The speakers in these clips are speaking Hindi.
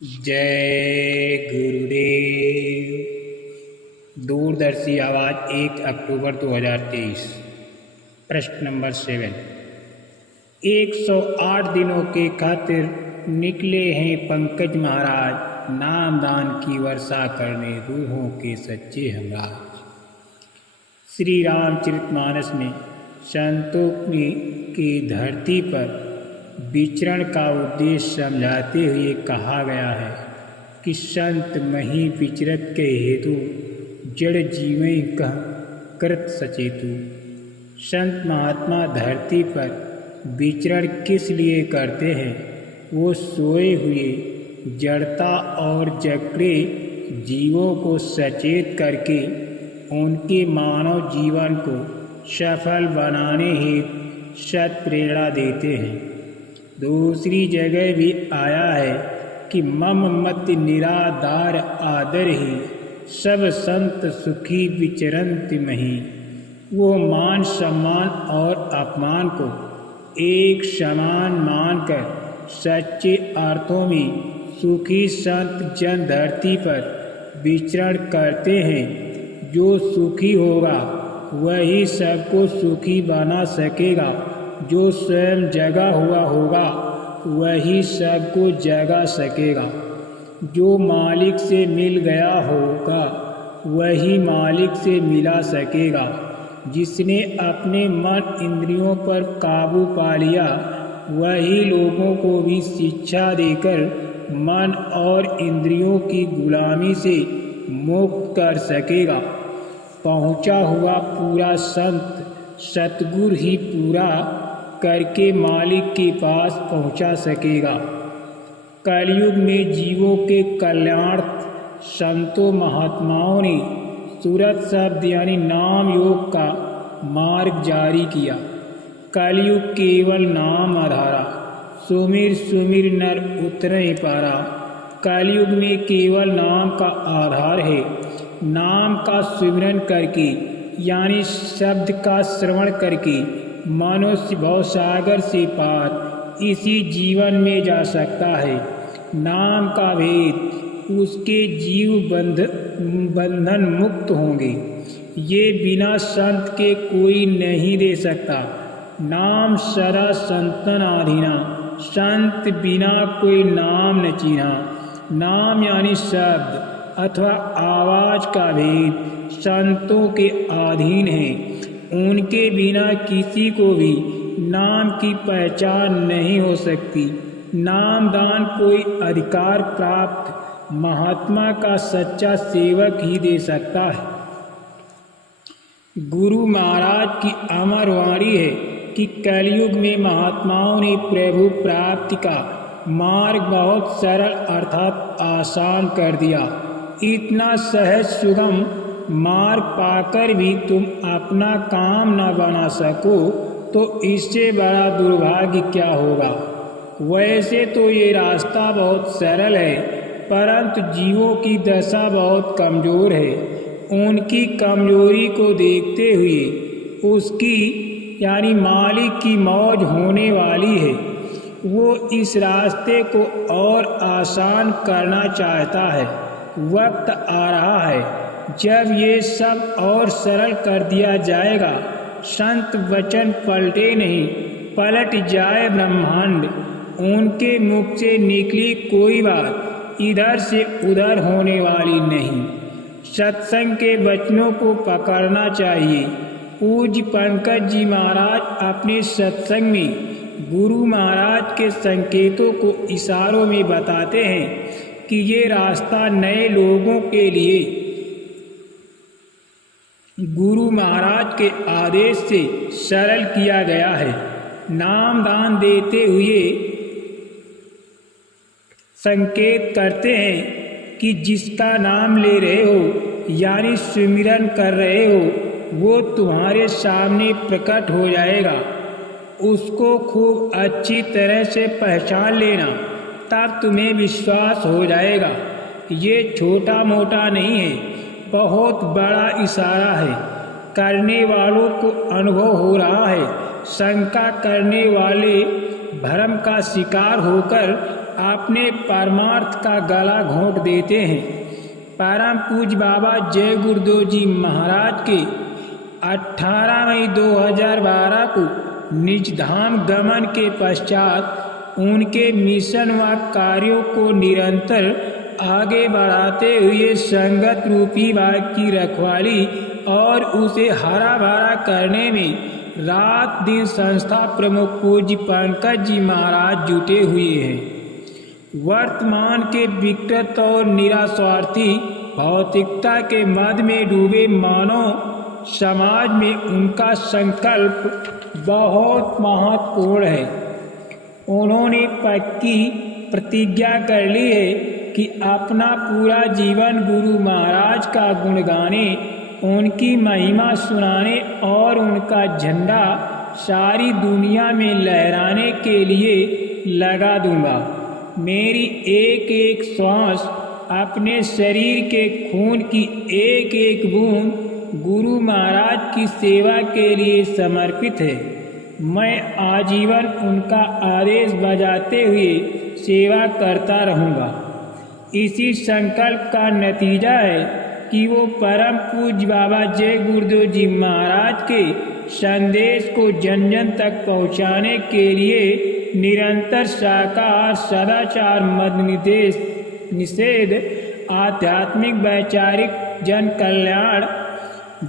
जय गुरुदेव। दूरदर्शी आवाज़ 1 अक्टूबर 2023। प्रश्न नंबर 7। 108 दिनों के खातिर निकले हैं पंकज महाराज, नामदान की वर्षा करने रूहों के सच्चे हमराज। श्री रामचरितमानस में संतों की धरती पर विचरण का उद्देश्य समझाते हुए कहा गया है कि संत मही विचरत के हेतु जड़ जीवें कह कृत सचेतु। संत महात्मा धरती पर विचरण किस लिए करते हैं? वो सोए हुए जड़ता और जकड़े जीवों को सचेत करके उनके मानव जीवन को सफल बनाने हेतु सत प्रेरणा देते हैं। दूसरी जगह भी आया है कि मम मत निराधार आदर ही सब संत सुखी विचरंत मही। वो मान सम्मान और अपमान को एक समान मानकर सच्चे अर्थों में सुखी संत जन धरती पर विचरण करते हैं। जो सुखी होगा वही सबको सुखी बना सकेगा। जो स्वयं जगा हुआ होगा वही सबको जगा सकेगा। जो मालिक से मिल गया होगा वही मालिक से मिला सकेगा। जिसने अपने मन इंद्रियों पर काबू पा लिया वही लोगों को भी शिक्षा देकर मन और इंद्रियों की गुलामी से मुक्त कर सकेगा। पहुँचा हुआ पूरा संत सतगुरु ही पूरा करके मालिक के पास पहुंचा सकेगा। कलयुग में जीवों के कल्याणार्थ संतों महात्माओं ने सूरत शब्द यानी नाम योग का मार्ग जारी किया। कलयुग केवल नाम आधारा, सुमिर सुमिर नर उतरे पारा। कलयुग में केवल नाम का आधार है। नाम का सिमरन करके यानी शब्द का श्रवण करके मनुष्य भवसागर से पार इसी जीवन में जा सकता है। नाम का भेद उसके जीव बंधन मुक्त होंगे। ये बिना संत के कोई नहीं दे सकता। नाम सदा संतन आधीना, संत बिना कोई नाम न चीन्हा। नाम यानी शब्द अथवा आवाज का भेद संतों के अधीन है। उनके बिना किसी को भी नाम की पहचान नहीं हो सकती। नामदान कोई अधिकार प्राप्त महात्मा का सच्चा सेवक ही दे सकता है। गुरु महाराज की अमर वाणी है कि कलयुग में महात्माओं ने प्रभु प्राप्ति का मार्ग बहुत सरल अर्थात आसान कर दिया। इतना सहज सुगम मार्ग पाकर भी तुम अपना काम न बना सको तो इससे बड़ा दुर्भाग्य क्या होगा। वैसे तो ये रास्ता बहुत सरल है परंतु जीवों की दशा बहुत कमज़ोर है। उनकी कमजोरी को देखते हुए उसकी यानी मालिक की मौज होने वाली है। वो इस रास्ते को और आसान करना चाहता है। वक्त आ रहा है जब ये सब और सरल कर दिया जाएगा। संत वचन पलटे नहीं, पलट जाए ब्रह्मांड। उनके मुख से निकली कोई बात इधर से उधर होने वाली नहीं। सत्संग के वचनों को पकड़ना चाहिए। पूज्य पंकज जी महाराज अपने सत्संग में गुरु महाराज के संकेतों को इशारों में बताते हैं कि ये रास्ता नए लोगों के लिए गुरु महाराज के आदेश से सरल किया गया है। नाम दान देते हुए संकेत करते हैं कि जिसका नाम ले रहे हो यानी सुमिरन कर रहे हो वो तुम्हारे सामने प्रकट हो जाएगा। उसको खूब अच्छी तरह से पहचान लेना, तब तुम्हें विश्वास हो जाएगा। ये छोटा मोटा नहीं है, बहुत बड़ा इशारा है। करने वालों को अनुभव हो रहा है। शंका करने वाले भ्रम का शिकार होकर अपने परमार्थ का गला घोंट देते हैं। परम पूज्य बाबा जय गुरुदेव जी महाराज के 18 मई 2012 को निज धाम गमन के पश्चात उनके मिशन व कार्यों को निरंतर आगे बढ़ाते हुए संगत रूपी बाग की रखवाली और उसे हरा भरा करने में रात दिन संस्था प्रमुख पूज्य पंकज जी महाराज जुटे हुए हैं। वर्तमान के विकृत और निरास्वार्थी भौतिकता के मद में डूबे मानव समाज में उनका संकल्प बहुत महत्वपूर्ण है। उन्होंने पक्की प्रतिज्ञा कर ली है कि अपना पूरा जीवन गुरु महाराज का गुण गाने, उनकी महिमा सुनाने और उनका झंडा सारी दुनिया में लहराने के लिए लगा दूंगा। मेरी एक एक श्वास, अपने शरीर के खून की एक एक बूंद गुरु महाराज की सेवा के लिए समर्पित है। मैं आजीवन उनका आदेश बजाते हुए सेवा करता रहूँगा। इसी संकल्प का नतीजा है कि वो परम पूज्य बाबा जय गुरुदेव जी महाराज के संदेश को जन जन तक पहुँचाने के लिए निरंतर शाकाहार, सदाचार, मद निषेध, आध्यात्मिक, वैचारिक, जन कल्याण,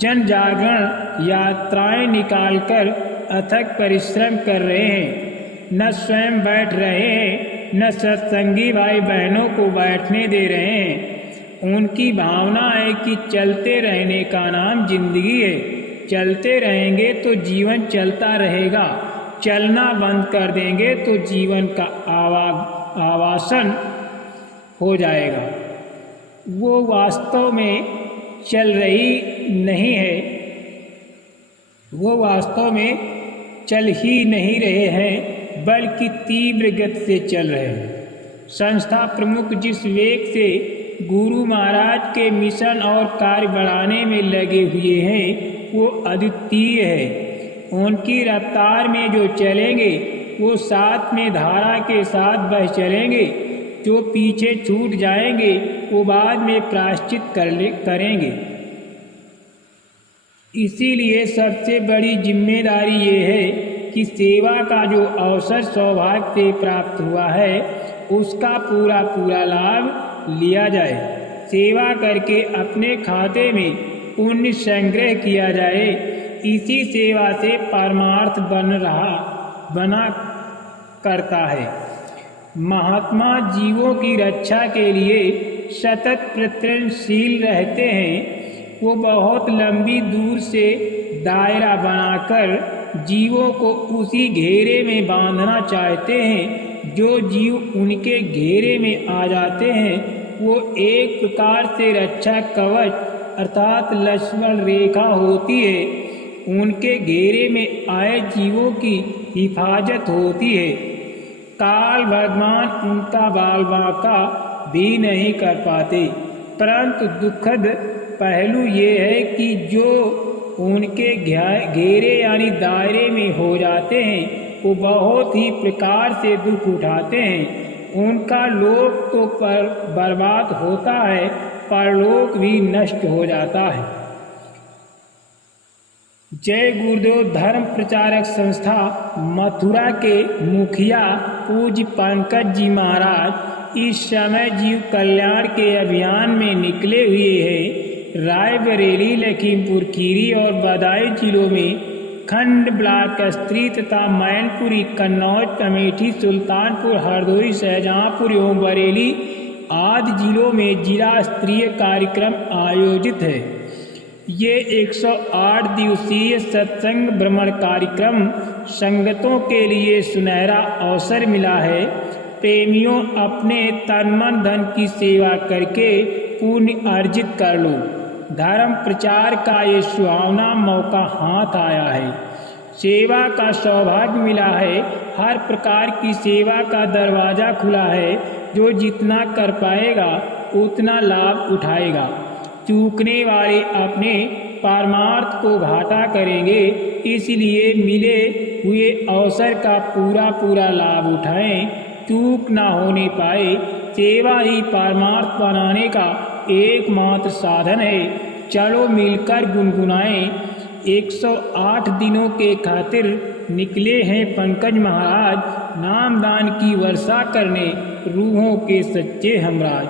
जन जागरण यात्राएं निकालकर अथक परिश्रम कर रहे हैं। न स्वयं बैठ रहे हैं, न सत्संगी भाई बहनों को बैठने दे रहे हैं। उनकी भावना है कि चलते रहने का नाम जिंदगी है। चलते रहेंगे तो जीवन चलता रहेगा, चलना बंद कर देंगे तो जीवन का आवासन हो जाएगा। वो वास्तव में चल रही नहीं है, वो वास्तव में चल ही नहीं रहे हैं, बल्कि तीव्र गति से चल रहे हैं। संस्था प्रमुख जिस वेग से गुरु महाराज के मिशन और कार्य बढ़ाने में लगे हुए हैं वो अद्वितीय है। उनकी रफ्तार में जो चलेंगे वो साथ में धारा के साथ बह चलेंगे। जो पीछे छूट जाएंगे वो बाद में प्रायश्चित करेंगे। इसीलिए सबसे बड़ी जिम्मेदारी ये है कि सेवा का जो अवसर सौभाग्य से प्राप्त हुआ है उसका पूरा पूरा लाभ लिया जाए। सेवा करके अपने खाते में पुण्य संग्रह किया जाए। इसी सेवा से परमार्थ बना करता है। महात्मा जीवों की रक्षा के लिए सतत प्रयत्नशील रहते हैं। वो बहुत लंबी दूर से दायरा बनाकर जीवों को उसी घेरे में बांधना चाहते हैं। जो जीव उनके घेरे में आ जाते हैं वो एक प्रकार से रक्षा कवच अर्थात लक्ष्मण रेखा होती है। उनके घेरे में आए जीवों की हिफाजत होती है। काल भगवान उनका बाल बांका भी नहीं कर पाते। परंतु दुखद पहलू ये है कि जो उनके घेरे यानी दायरे में हो जाते हैं वो बहुत ही प्रकार से दुख उठाते हैं। उनका लोक तो बर्बाद होता है, परलोक भी नष्ट हो जाता है। जय गुरुदेव धर्म प्रचारक संस्था मथुरा के मुखिया पूज्य पंकज जी महाराज इस समय जीव कल्याण के अभियान में निकले हुए हैं। रायबरेली, लखीमपुर खीरी और बदायूं जिलों में खंड, ब्लॉक स्त्री तथा मैनपुरी, कन्नौज, अमेठी, सुल्तानपुर, हरदोई, शाहजहांपुर एवं बरेली आदि जिलों में जिला स्तरीय कार्यक्रम आयोजित है। ये 108 दिवसीय सत्संग भ्रमण कार्यक्रम संगतों के लिए सुनहरा अवसर मिला है। प्रेमियों, अपने तन मन धन की सेवा करके पुण्य अर्जित कर लो। धर्म प्रचार का ये सुहावना मौका हाथ आया है। सेवा का सौभाग्य मिला है। हर प्रकार की सेवा का दरवाज़ा खुला है। जो जितना कर पाएगा उतना लाभ उठाएगा। चूकने वाले अपने परमार्थ को घाटा करेंगे। इसलिए मिले हुए अवसर का पूरा पूरा लाभ उठाएं चूक ना होने पाए। सेवा ही परमार्थ बनाने का एकमात्र साधन है। चलो मिलकर गुनगुनाएं। 108 दिनों के खातिर निकले हैं पंकज महाराज, नामदान की वर्षा करने रूहों के सच्चे हमराज।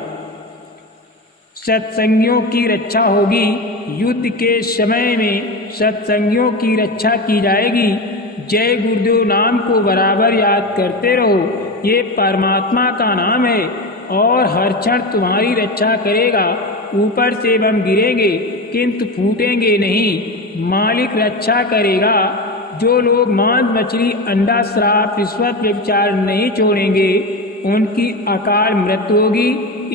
सत्संगियों की रक्षा होगी, युद्ध के समय में सत्संगियों की रक्षा की जाएगी। जय गुरुदेव नाम को बराबर याद करते रहो, ये परमात्मा का नाम है और हर क्षण तुम्हारी रक्षा करेगा। ऊपर से बम गिरेंगे किंतु फूटेंगे नहीं, मालिक रक्षा करेगा। जो लोग मांस मछली अंडा शराब रिश्वत व्यभिचार नहीं छोड़ेंगे उनकी अकाल मृत्यु होगी।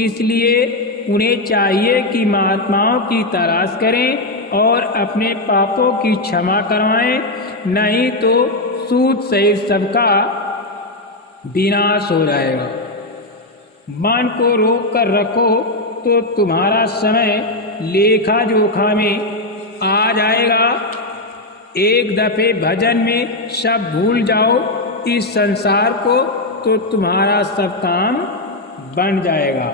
इसलिए उन्हें चाहिए कि महात्माओं की तलाश करें और अपने पापों की क्षमा करवाएं, नहीं तो सूद सहित सबका विनाश हो जाएगा। मन को रोक कर रखो तो तुम्हारा समय लेखा जोखा में आ जाएगा। एक दफे भजन में सब भूल जाओ इस संसार को तो तुम्हारा सब काम बन जाएगा।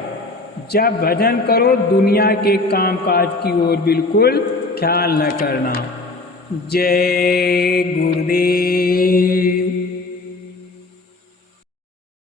जब भजन करो दुनिया के कामकाज की ओर बिल्कुल ख्याल न करना। जय गुरुदेव।